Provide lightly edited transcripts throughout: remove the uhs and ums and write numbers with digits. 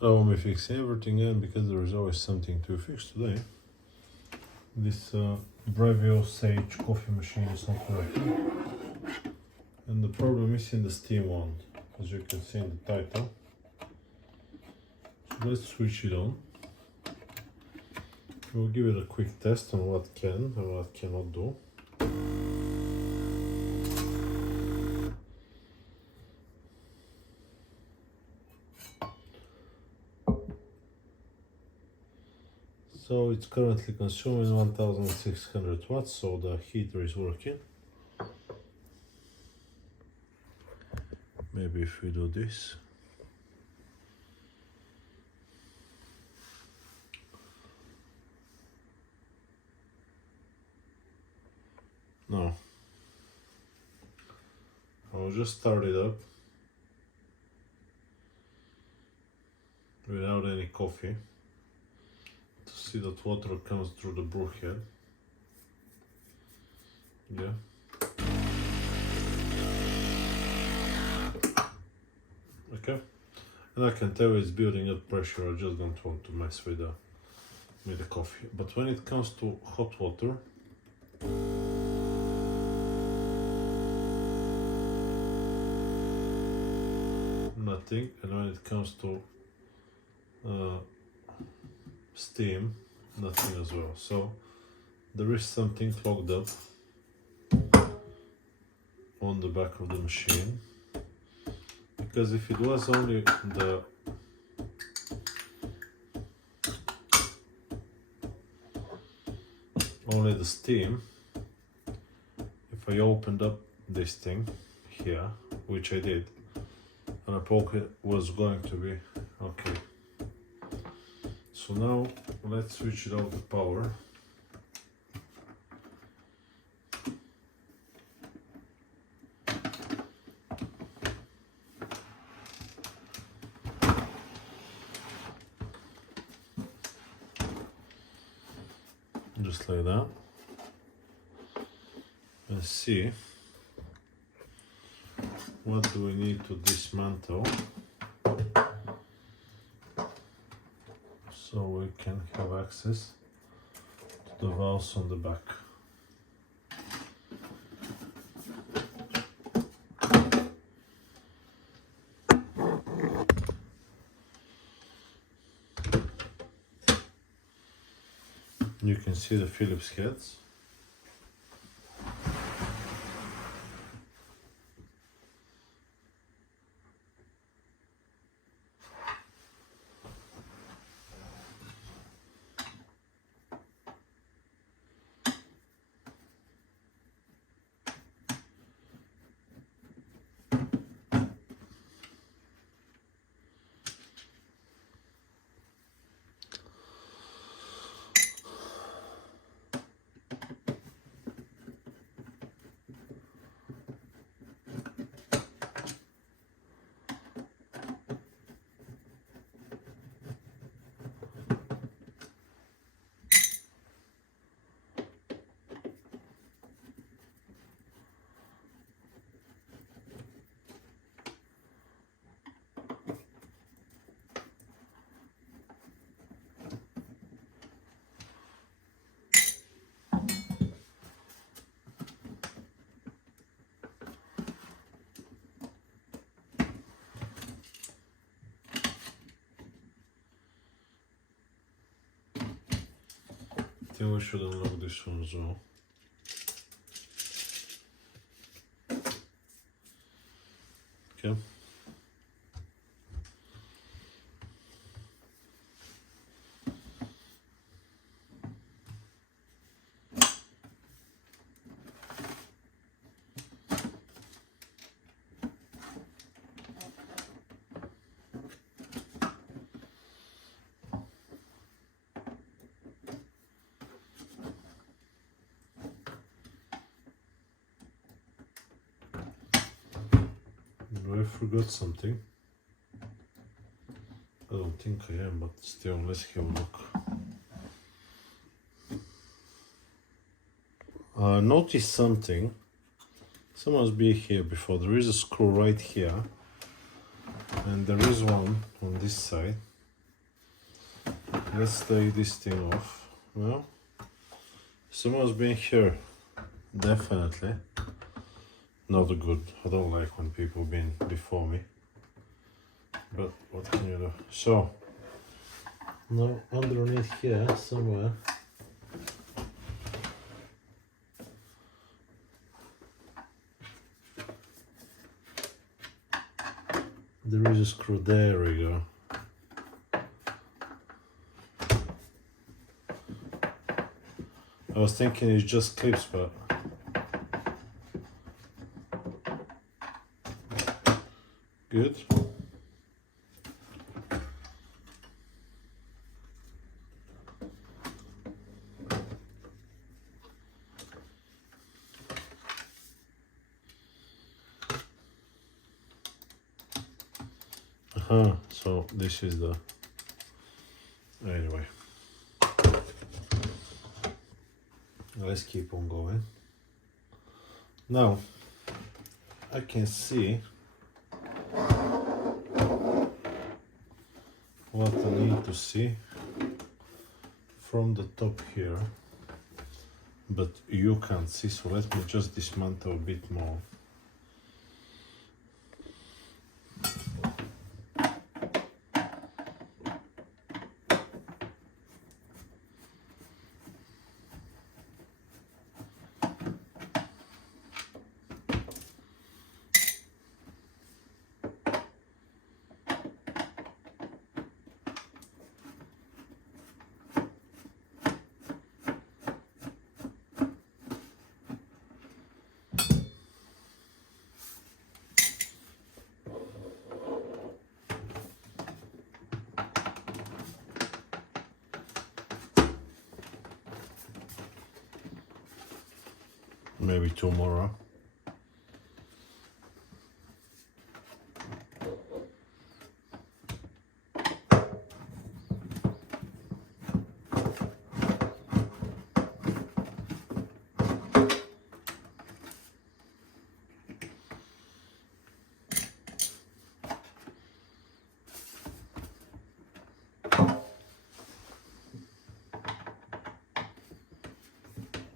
I won't be fixing everything in because there is always something to fix today. This Breville Sage coffee machine is not working. And the problem is in the steam wand, as you can see in the title. So let's switch it on. We'll give it a quick test on what can and what cannot do. So it's currently consuming 1600 watts, so the heater is working. Maybe if we do this. No. I'll just start it up without any coffee to see that water comes through the brew head. Yeah. Okay. And I can tell it's building up pressure. I just don't want to mess with the coffee. But when it comes to hot water, nothing, and when it comes to steam, nothing as well. So there is something clogged up on the back of the machine, because if it was only the steam, if I opened up this thing here, which I did, and a pocket was going to be okay. So now let's switch it off the power. Just like that. And see what do we need to dismantle so we can have access to the valves on the back. You can see the Phillips heads. I think we should unlock this one as well. Okay. I forgot something. I don't think I am, but still, let's have a look. Notice something. Someone's been here before. There is a screw right here, and there is one on this side. let's take this thing off. Well, someone's been here, definitely. Not good. I don't like when people been before me. But what can you do? So now underneath here somewhere there is a screw. There we go. I was thinking it's just clips, but good. So this is the, anyway, let's keep on going. Now I can see what I need to see from the top here, but you can't see, so let me just dismantle a bit more. Maybe tomorrow.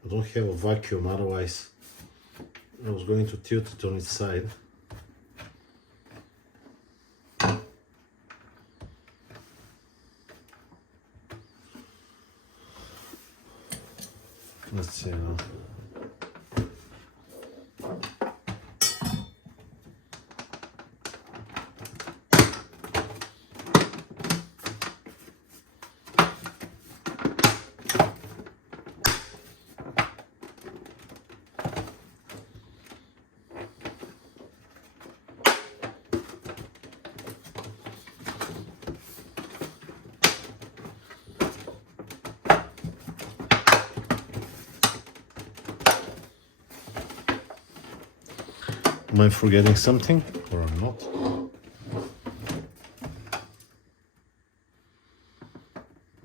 I don't have a vacuum, otherwise I was going to tilt it on its side. Let's see now. Am I forgetting something or I'm not?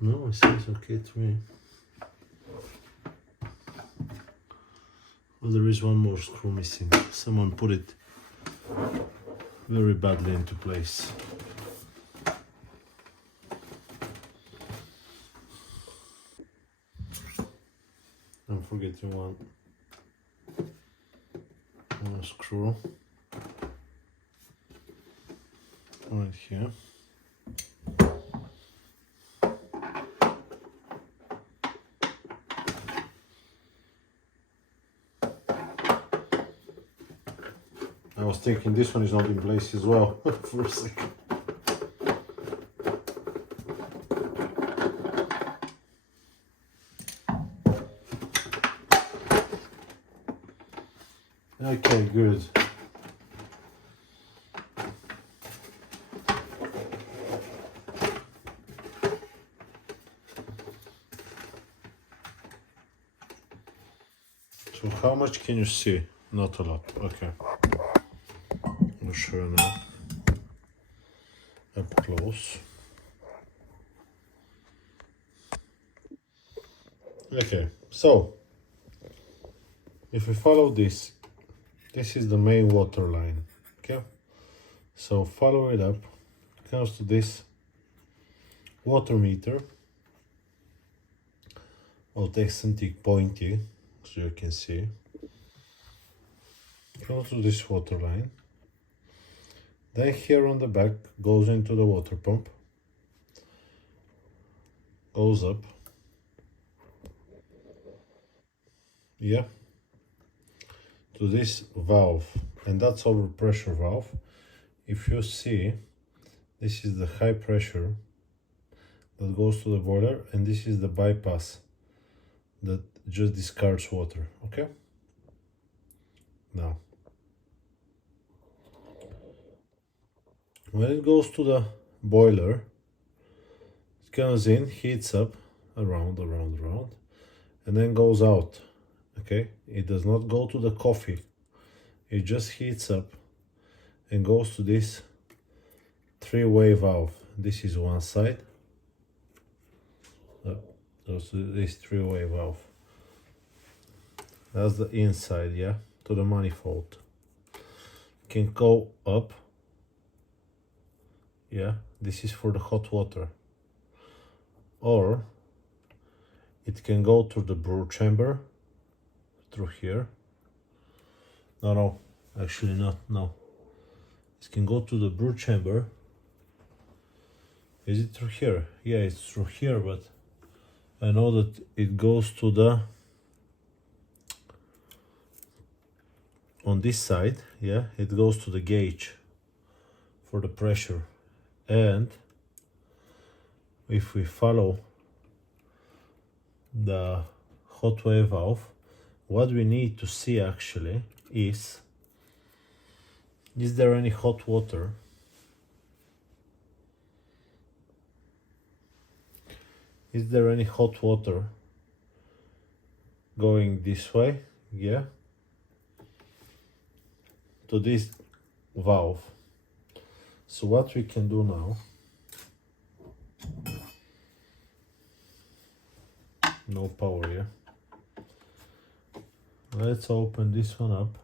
No, it seems okay to me. Well, there is one more screw missing. Someone put it very badly into place. I'm forgetting one screw right here. I was thinking this one is not in place as well for a second. Okay, good. So how much can you see? Not a lot. Okay. I'll show you now. Up close. Okay, so if we follow this, this is the main water line. Okay, so follow it up, comes to this water meter, or take something pointy so you can see. Go to this water line. Then here on the back goes into the water pump, goes up, yeah, to this valve, and that's our pressure valve. If you see, this is the high pressure that goes to the boiler, and this is the bypass that just discards water. Okay, now when it goes to the boiler, it comes in, heats up around, and then goes out. Okay, it does not go to the coffee, it just heats up and goes to this three-way valve. This is one side, goes to this three-way valve. That's the inside, yeah, to the manifold. Can go up, yeah, this is for the hot water, or it can go to the brew chamber through here. No, actually not, no. It can go to the brew chamber. Is it through here? Yeah, it's through here, but I know that it goes to the, on this side, yeah, it goes to the gauge for the pressure. And if we follow the hot water valve, what we need to see actually is there any hot water? Is there any hot water going this way? Yeah, to this valve. So what we can do now, no power, yeah. Let's open this one up.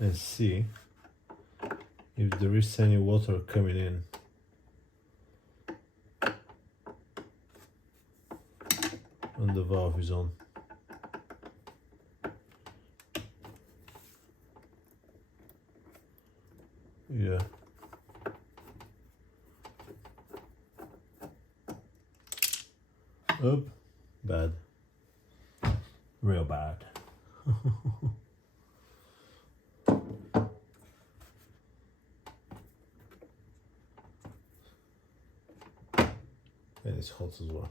And see if there is any water coming in. And the valve is on. Yeah. Up. Bad. Real bad. And it's hot as well.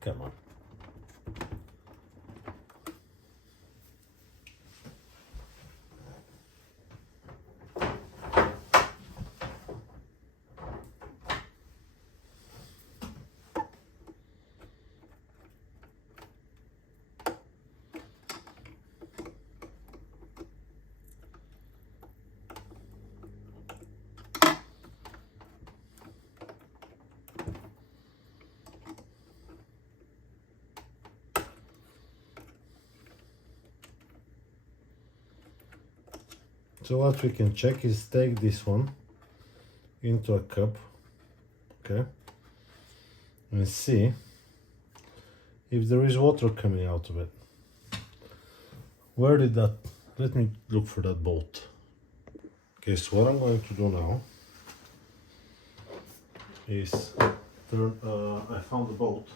Come on. So what we can check is take this one into a cup, okay, and see if there is water coming out of it. Where did that, let me look for that bolt. Okay, so what I'm going to do now is turn, I found the bolt,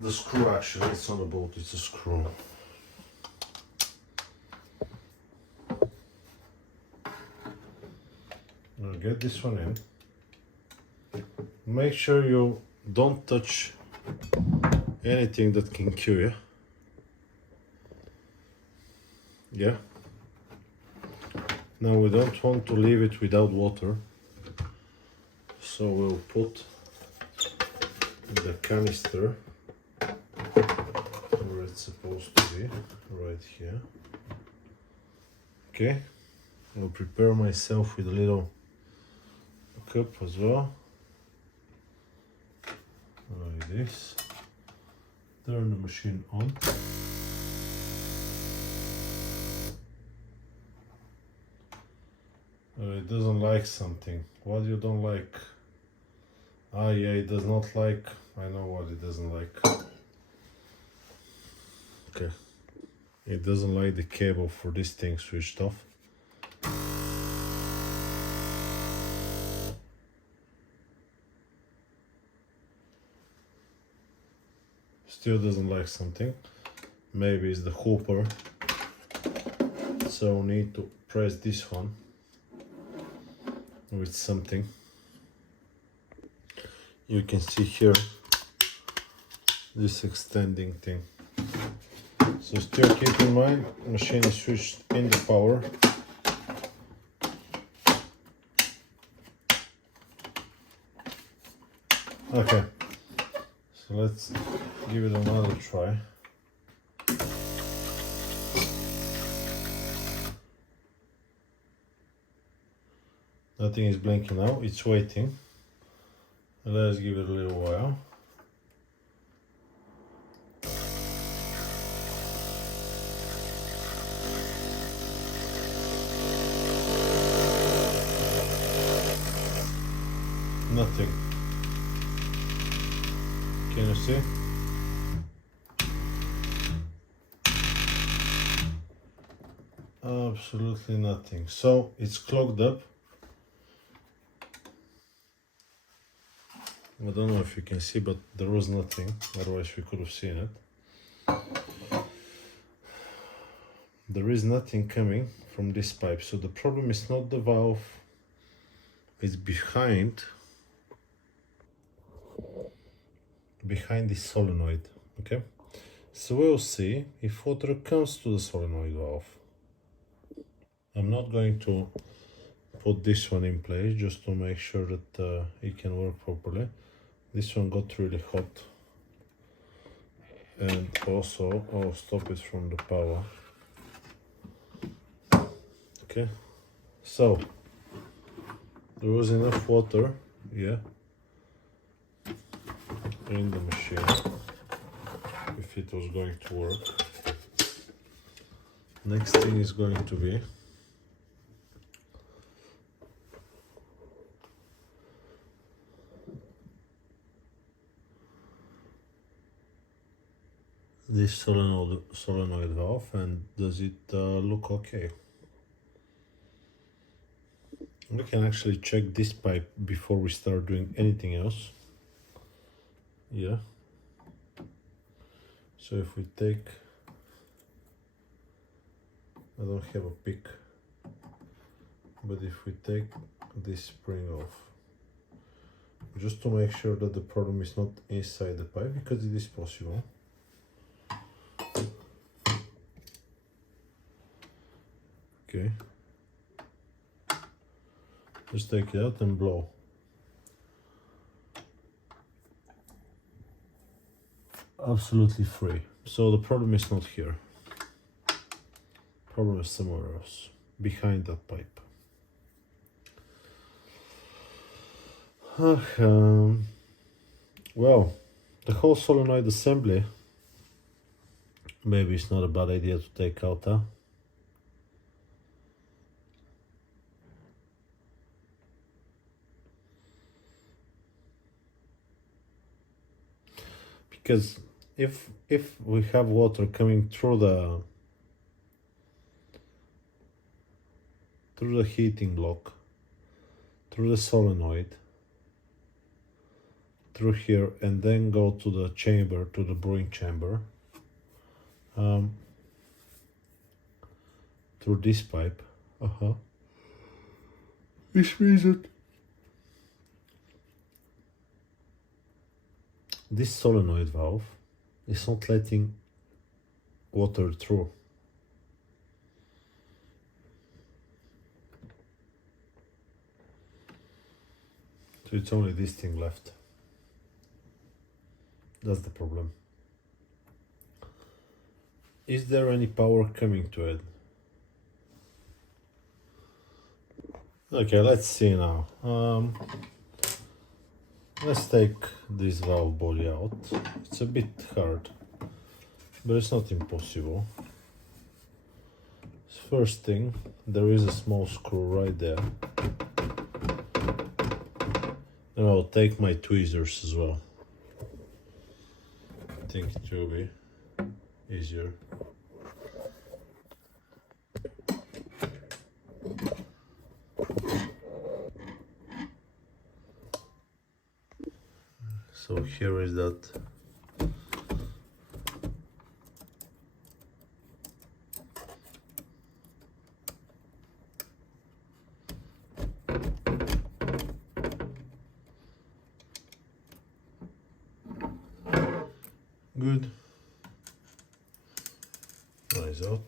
the screw actually, it's not a bolt, it's a screw. Now get this one in. Make sure you don't touch anything that can cure you. Yeah. Now we don't want to leave it without water. So we'll put the canister where it's supposed to be, right here. Okay, I'll prepare myself with a little cup as well, like this. Turn the machine on. It doesn't like something. What you don't like? Ah, yeah, it does not like. I know what it doesn't like. Okay, it doesn't like the cable for this thing switched off. Still doesn't like something. Maybe it's the hooper. So need to press this one with something. You can see here this extending thing. So still keep in mind, machine is switched in the power. Okay, so let's give it another try. Nothing is blinking now, it's waiting. Let's give it a little while. Nothing. Can you see? Absolutely nothing. So it's clogged up. I don't know if you can see, but there was nothing, otherwise we could have seen it. There is nothing coming from this pipe, so the problem is not the valve, it's behind this solenoid, okay? So we'll see if water comes to the solenoid valve. I'm not going to put this one in place just to make sure that it can work properly. This one got really hot, and also I'll stop it from the power. Okay, so there was enough water, yeah, in the machine if it was going to work. Next thing is going to be this solenoid valve, and does it look okay? We can actually check this pipe before we start doing anything else. Yeah. So if we take, I don't have a pick, but if we take this spring off, just to make sure that the problem is not inside the pipe, because it is possible. Okay. Just take it out and blow. Absolutely free. So the problem is not here. Problem is somewhere else, behind that pipe. Well, the whole solenoid assembly, maybe it's not a bad idea to take out, huh? Because if we have water coming through the heating block, through the solenoid, through here, and then go to the chamber, to the brewing chamber, through this pipe, which means that this solenoid valve is not letting water through. So it's only this thing left. That's the problem. Is there any power coming to it? Okay, let's see now. Let's take this valve body out. It's a bit hard, but it's not impossible. First thing, there is a small screw right there. And I'll take my tweezers as well. I think it will be easier. So here is that. Good. Eyes out.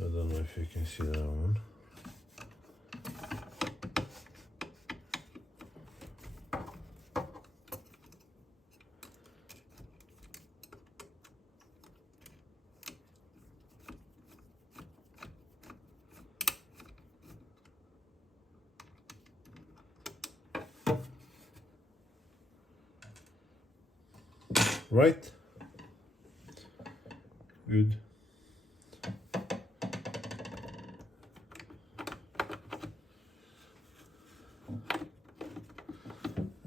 I don't know if you can see that one. Right? Good.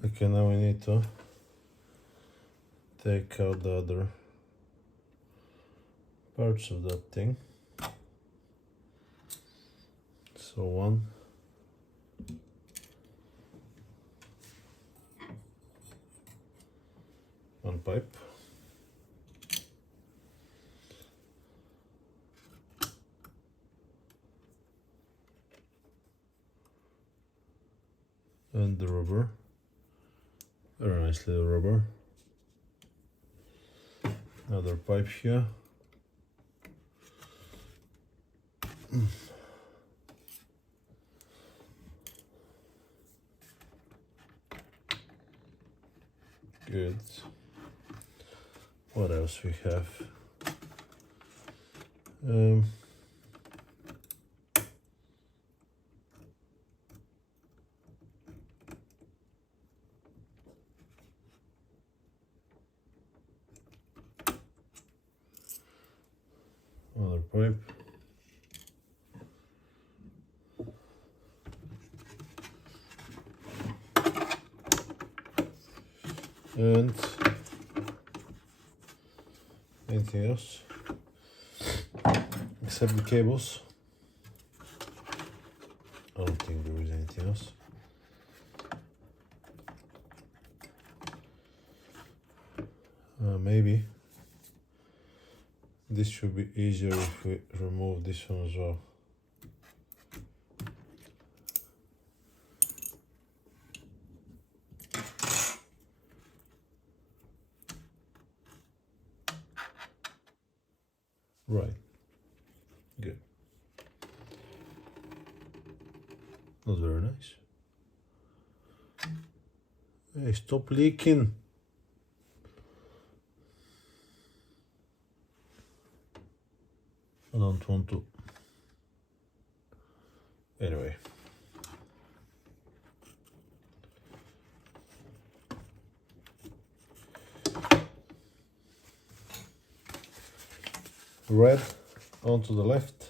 Okay, now we need to take out the other parts of that thing. So one pipe. And the rubber. Very nice little rubber. Another pipe here. Good. What else we have? Another pipe. And anything else except the cables? I don't think there is anything else. Maybe this should be easier if we remove this one as well. Right, good. Not very nice. Hey, stop leaking. I don't want to. Anyway. Red onto the left,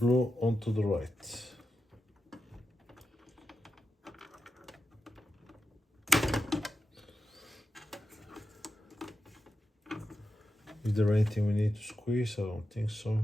blue onto the right. Is there anything we need to squeeze? I don't think so.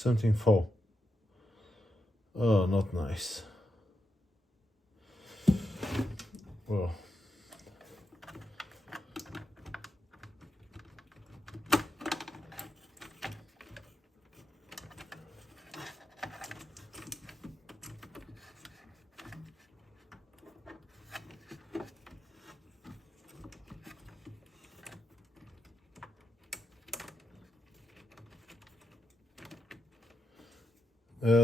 something fall. Oh, not nice. Well,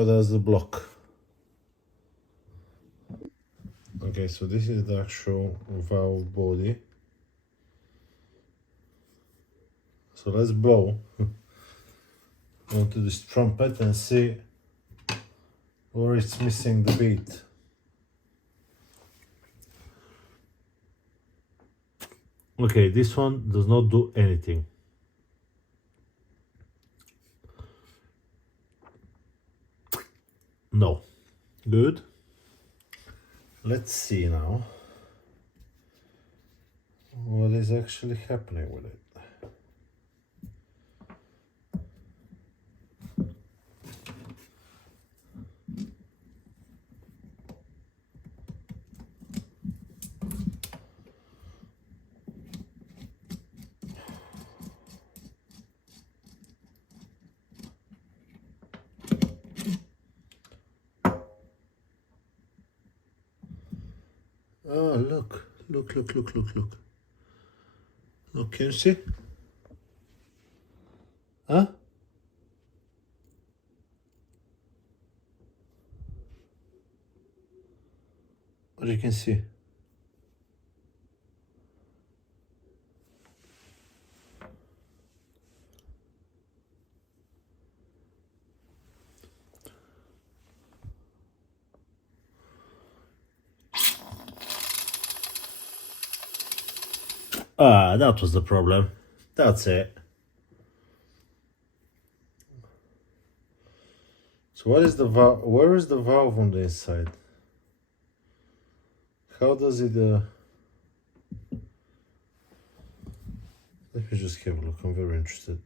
that's the block. Okay, so this is the actual valve body. So let's blow onto this trumpet and see where it's missing the beat. Okay, this one does not do anything. No. Good. Let's see now what is actually happening with it. Oh, look. Look. Look, can you see? Huh? What you can see? Ah, that was the problem. That's it. So what is the valve? Where is the valve on the inside? How does it? Let me just have a look. I'm very interested.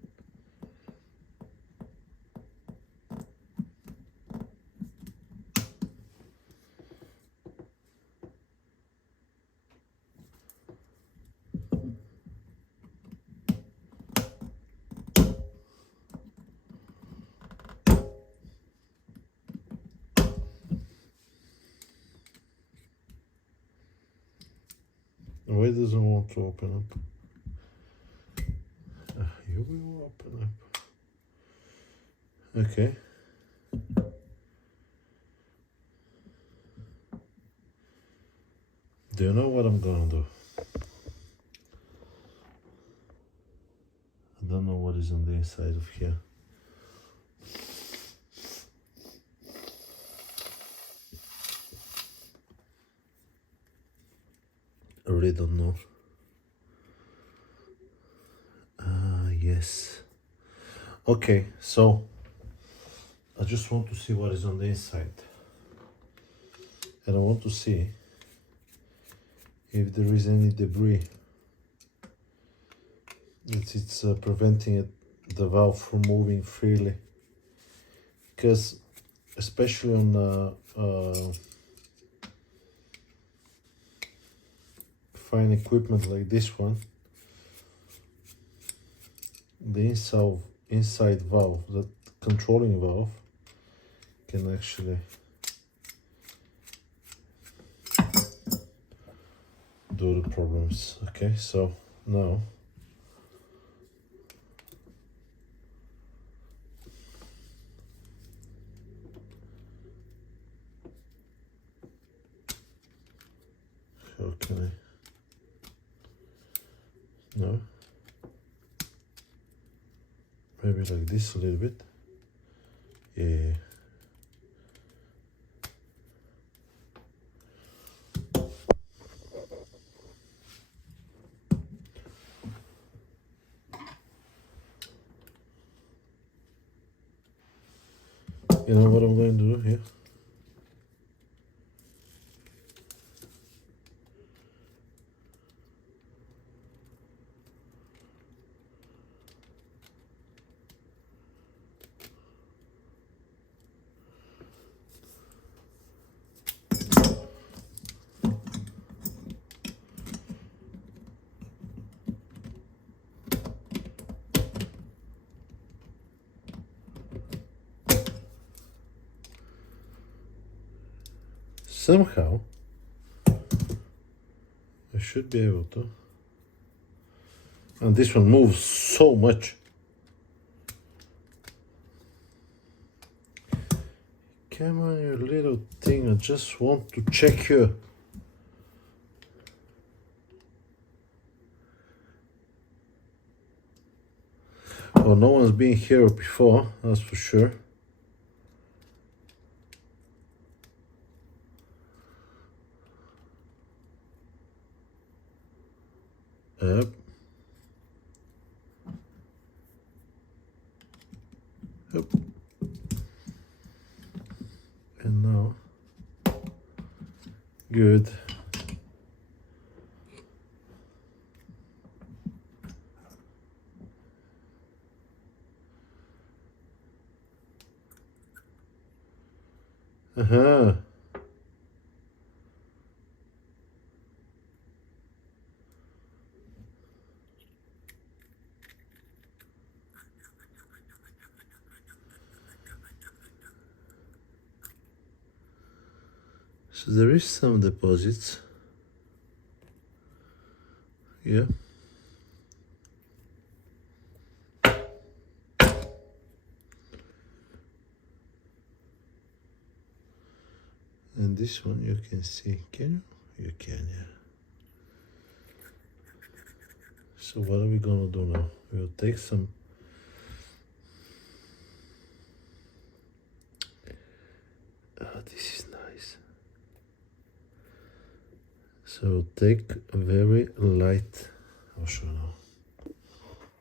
Why doesn't it want to open up? You will open up. Okay. Do you know what I'm gonna do? I don't know what is on the inside of here. I really don't know. Yes. Okay, so I just want to see what is on the inside. And I want to see if there is any debris that it's preventing the valve from moving freely. Because especially on fine equipment like this one, the inside valve, the controlling valve, can actually do the problems. Okay, so now how can I? No, maybe like this a little bit. Yeah. You know what I'm going to do here? somehow I should be able to. And this one moves so much. Come on, you little thing, I just want to check you. Oh, no one's been here before, that's for sure. Up. Up. And now, good. Uh-huh. So there is some deposits. Yeah. And this one you can see, can you? You can, yeah. So what are we gonna do now? We'll take some this is nice. So take a very light, I'll show now.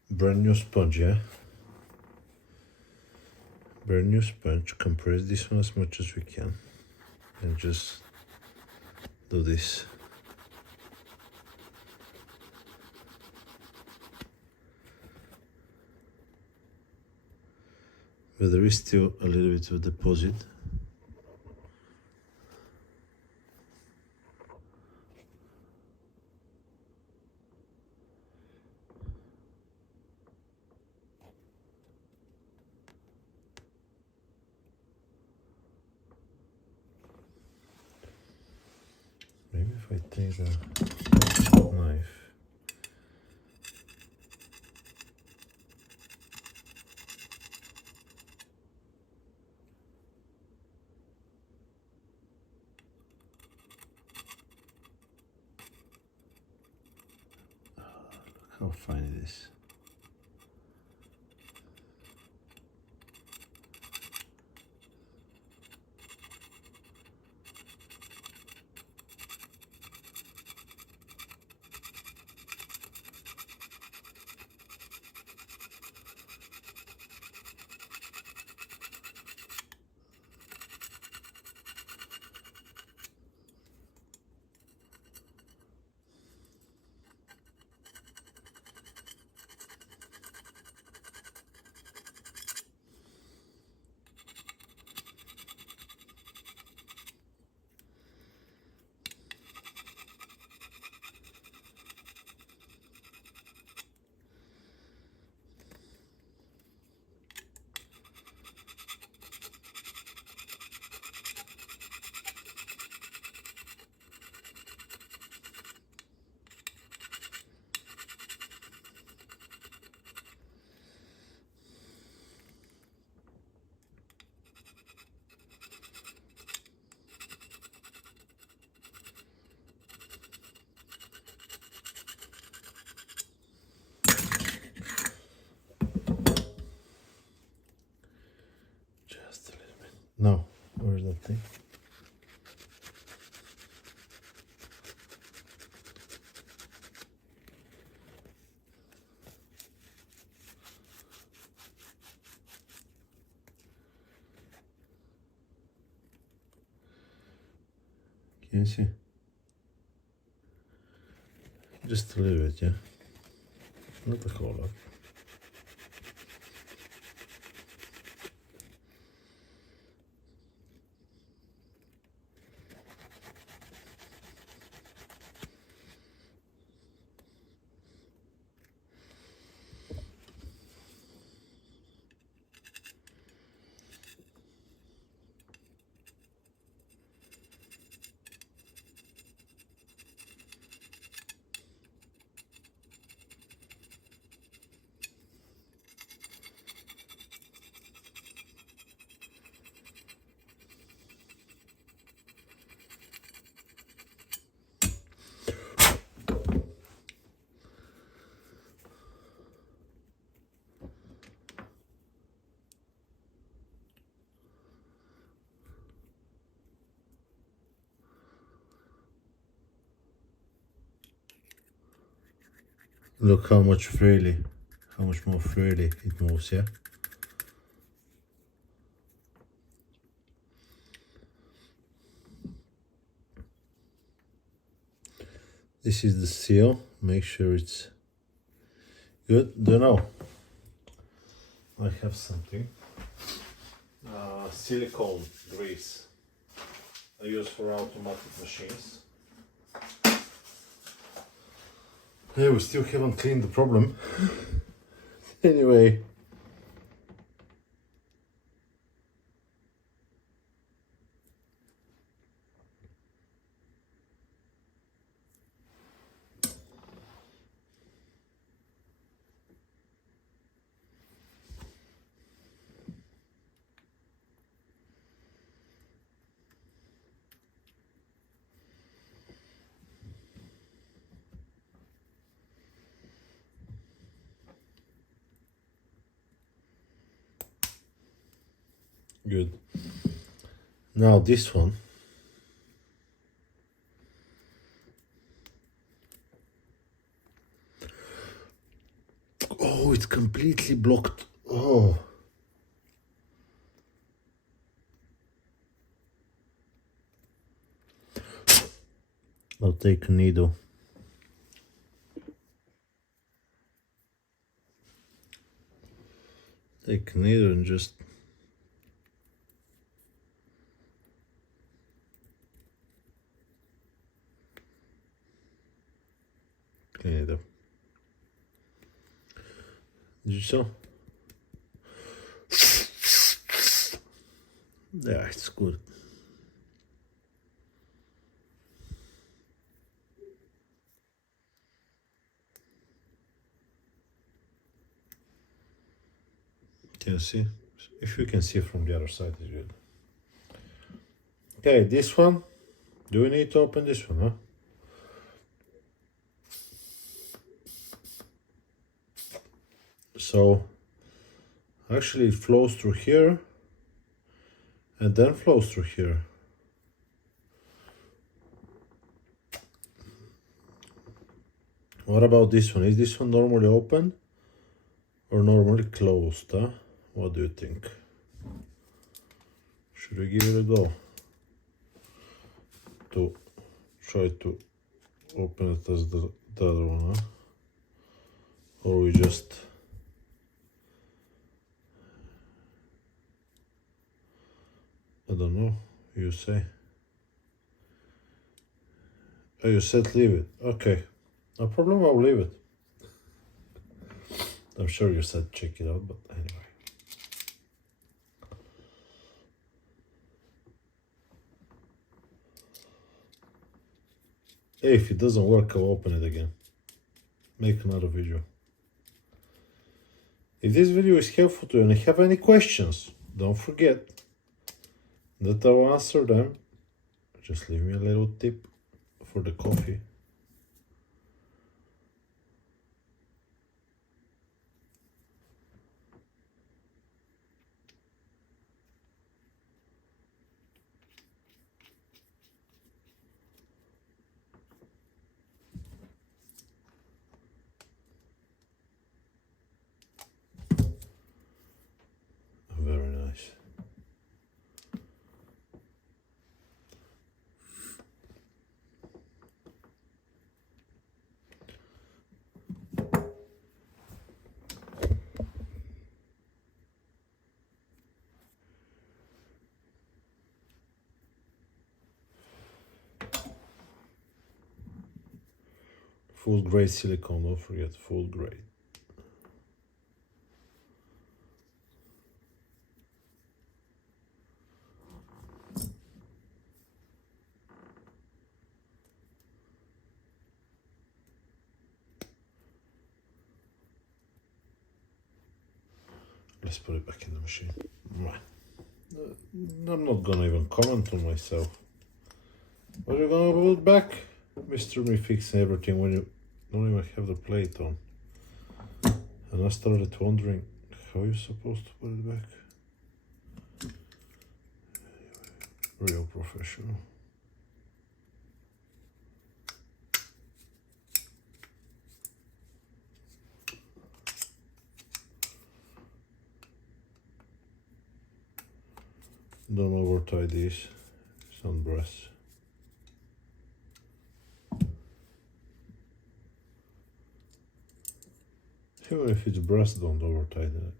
Brand new sponge, yeah? Brand new sponge, compress this one as much as we can. And just do this. But there is still a little bit of deposit. Maybe if I take the knife. How fine it is. Just a little bit. No, where's that thing? Can you see? Just a little bit, yeah? Not a whole lot. Look how much more freely it moves, yeah? This is the seal. Make sure it's good. Don't know. I have something. Silicone grease. I use for automatic machines. Yeah, we still haven't cleaned the problem. Anyway. Good. Now this one. Oh, it's completely blocked. Oh. I'll take a needle. Take a needle and just clean it up. Did you saw? Yeah, it's good. Can you see? If you can see from the other side, it's good. Okay, this one. Do we need to open this one, huh? So, actually it flows through here and then flows through here. What about this one? Is this one normally open or normally closed, huh? What do you think? Should we give it a go? To try to open it as the other one, huh? Or we just... I don't know, you say. Oh, you said leave it. Okay, no problem, I'll leave it. I'm sure you said check it out, but anyway. Hey, if it doesn't work, I'll open it again. Make another video. If this video is helpful to you and you have any questions, don't forget that I'll answer them. Just leave me a little tip for the coffee. Very nice. Full grade silicone, don't forget, full grade. Let's put it back in the machine. I'm not gonna even comment on myself. What are you gonna put it back? Mr. Me fixing everything when you don't even have the plate on. And I started wondering how you're supposed to put it back. Real professional. Don't over tie these, it's on brass. Even if it's brass, don't over tie that.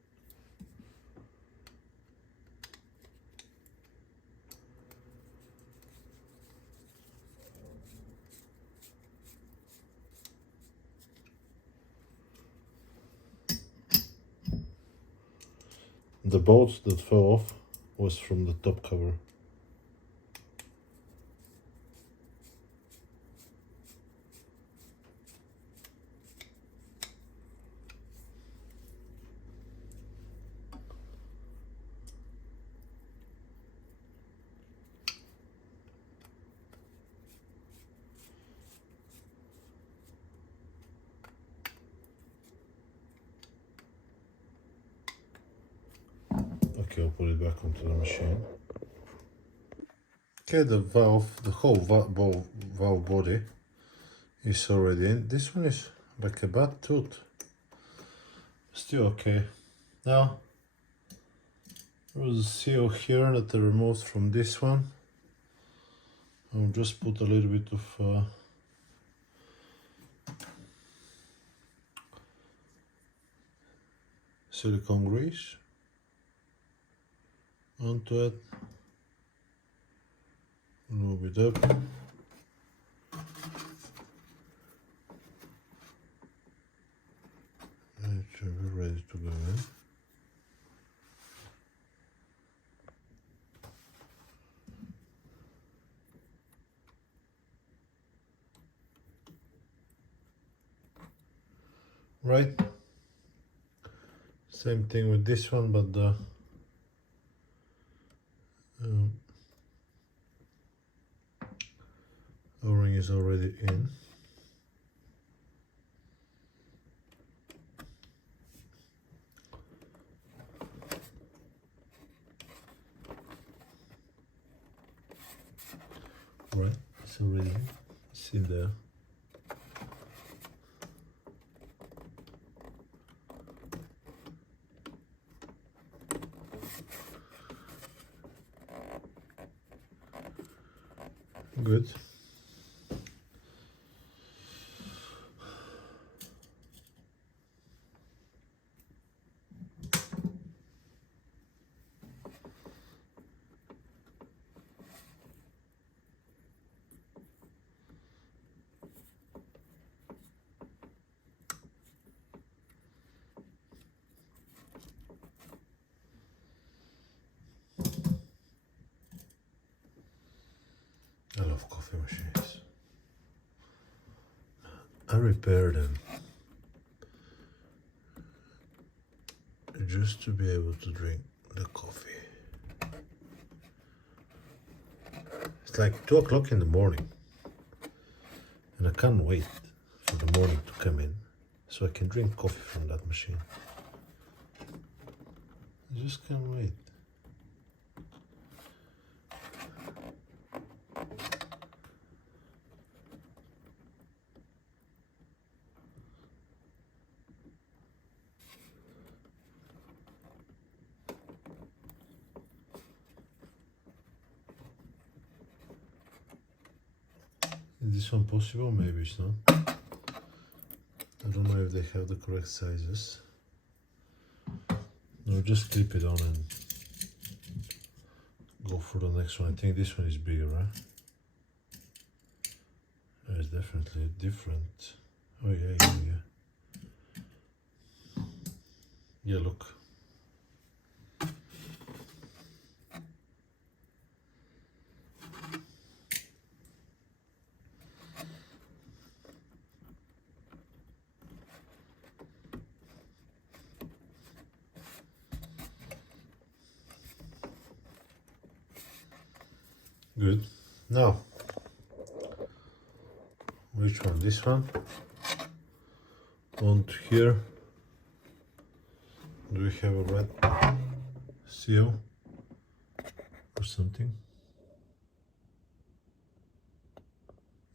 The bolt that fell off was from the top cover. Okay, I'll put it back onto the machine. Okay, the whole valve body is already in. This one is like a bad tooth. Still okay. Now, there was a seal here that I removed from this one. I'll just put a little bit of silicone grease onto it. Move it up. It should be ready to go in. Right. Same thing with this one, but the O-ring is already in. Right, it's already in. It's in there. Good. I love coffee machines. I repair them just to be able to drink the coffee. It's like 2 o'clock in the morning and I can't wait for the morning to come in so I can drink coffee from that machine. I just can't wait. Is this one possible? Maybe it's not. I don't know if they have the correct sizes. No, just clip it on and go for the next one. I think this one is bigger, right? It's definitely different. Oh yeah. Yeah, look. Good. Now, which one? This one? And here, do we have a red seal or something?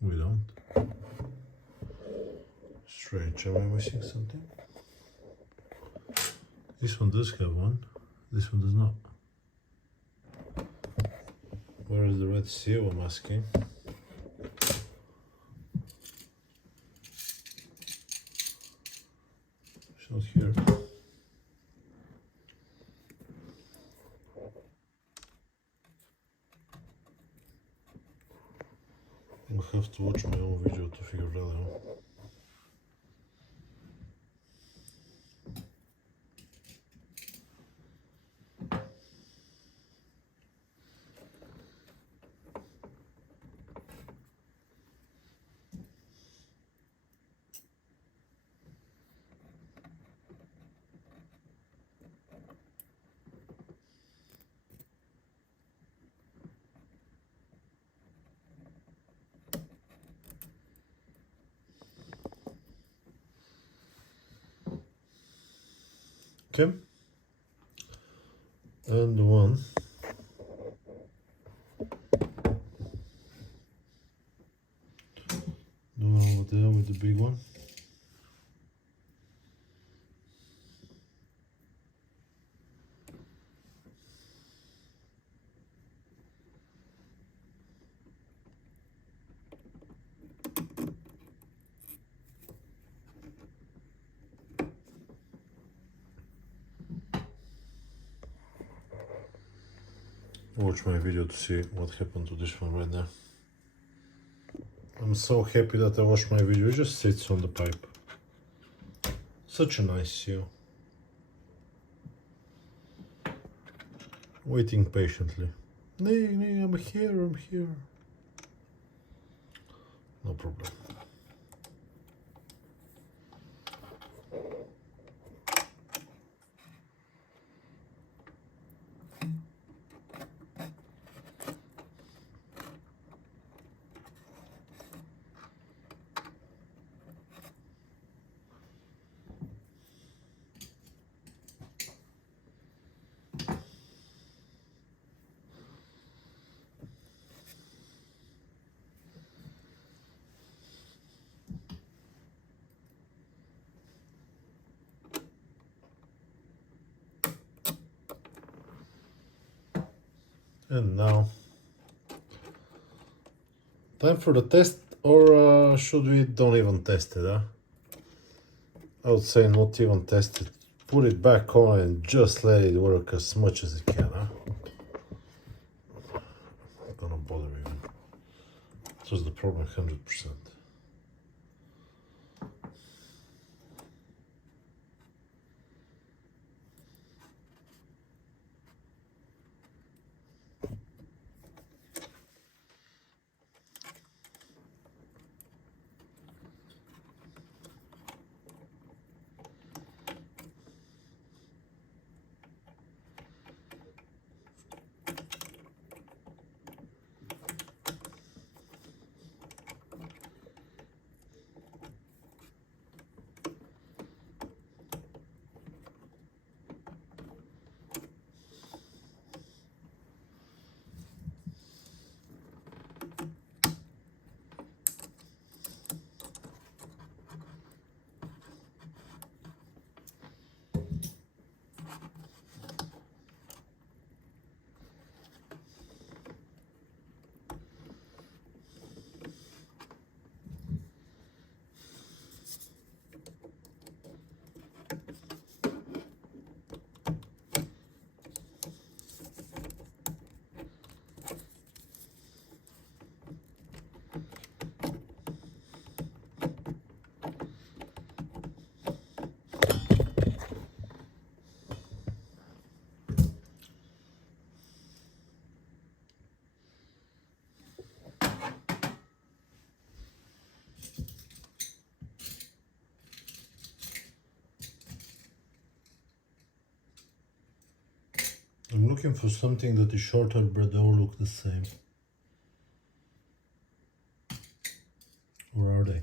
We don't. Strange. Am I missing something? This one does have one. This one does not. Where is the red seal, I'm asking? It's not here. I'll have to watch my own video to figure that out. Okay, and the one over there with the big one. Watch my video to see what happened to this one right there. I'm so happy that I watched my video. It just sits on the pipe. Such a nice seal. Waiting patiently. Nee, I'm here. No problem. And now, time for the test, or should we don't even test it, huh? I would say not even test it. Put it back on and just let it work as much as it can, huh? Not gonna bother even. This was the problem 100%. I'm looking for something that is shorter but they all look the same. Where are they?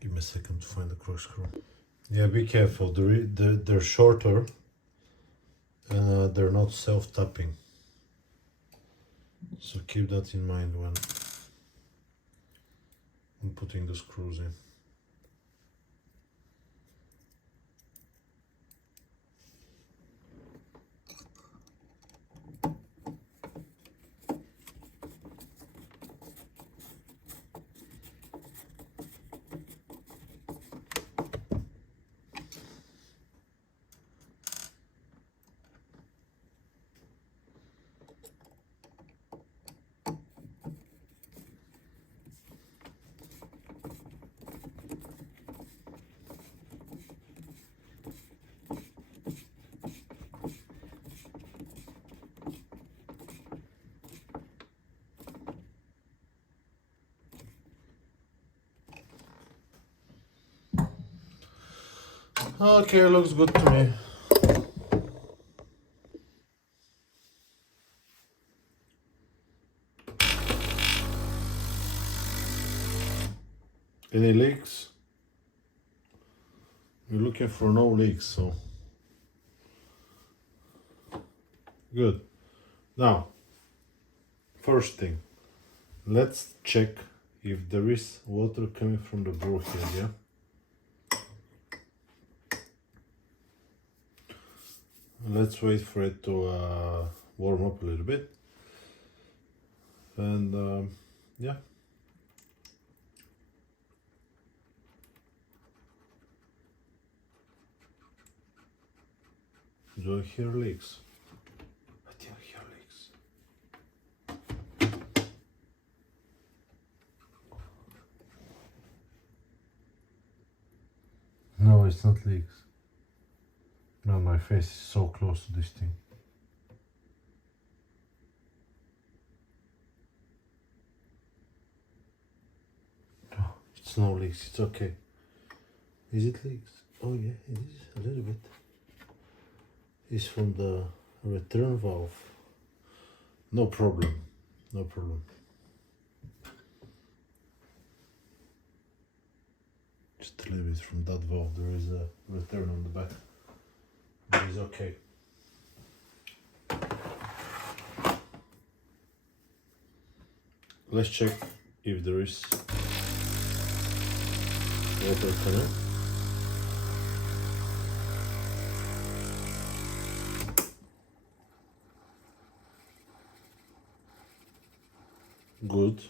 Give me a second to find the corkscrew. Yeah, be careful. They're shorter and they're not self-tapping. So keep that in mind when I'm putting the screws in. Okay, looks good to me. Any leaks? We're looking for no leaks, so good. Now, first thing, let's check if there is water coming from the brew here, yeah? Let's wait for it to warm up a little bit. And yeah. Do I hear leaks? I think I hear leaks. No, it's not leaks. No, my face is so close to this thing. No, it's no leaks, it's okay. Is it leaks? Oh yeah, it is a little bit. It's from the return valve. No problem, no problem. Just a little bit from that valve, there is a return on the back. It is okay. Let's check if there is water coming. Good.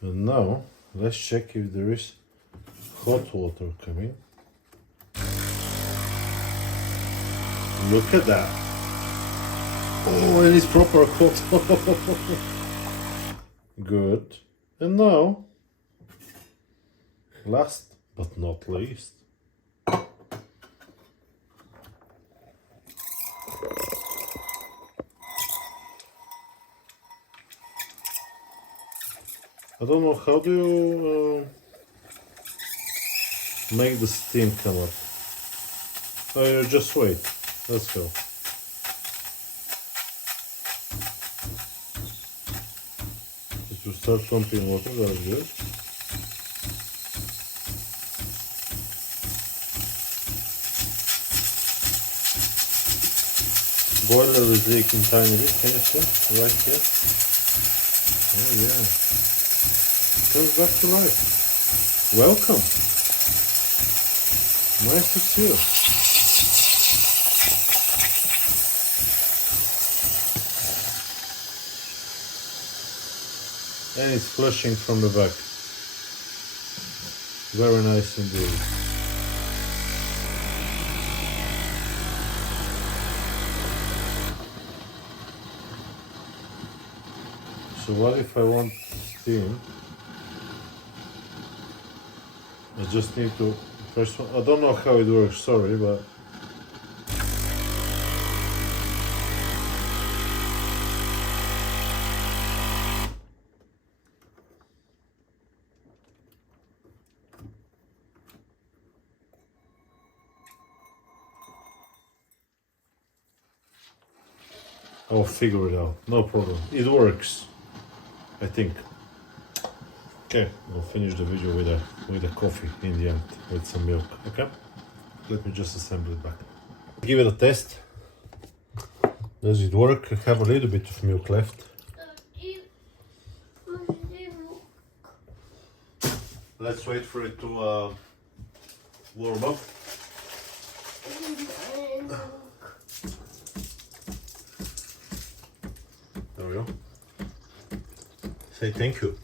And now let's check if there is hot water coming. Look at that. Oh, it is proper hot. Good. And now, last but not least, I don't know, how do you make the steam come up? Oh, you just wait. Let's go. It will start pumping water, that's good. Boiler is leaking tiny bit, can you see? Right here. Oh yeah. Comes back to life. Welcome. Nice to see you. And it's flushing from the back. Very nice indeed. So what if I want steam? I just need to press one. I don't know how it works, sorry, but I'll figure it out. No problem. It works, I think. Okay, we'll finish the video with a coffee in the end, with some milk. Okay, let me just assemble it back. Give it a test. Does it work? I have a little bit of milk left. Let's wait for it to warm up. There we go. Say thank you.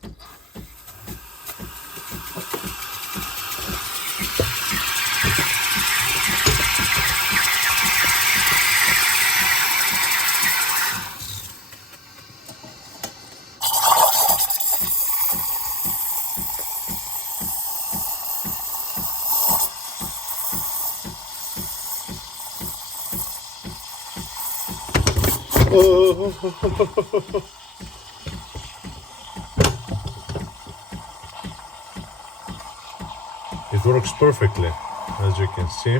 It works perfectly. as you can see.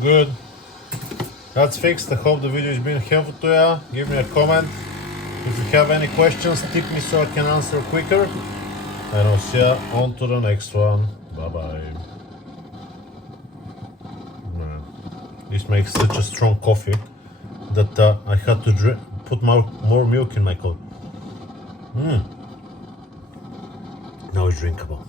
Good. That's fixed. I hope the video has been helpful to you. Give me a comment. If you have any questions, tip me so I can answer quicker. And I'll see you on to the next one. Bye bye. This makes such a strong coffee that I had to put more milk in my coffee. Now it's drinkable.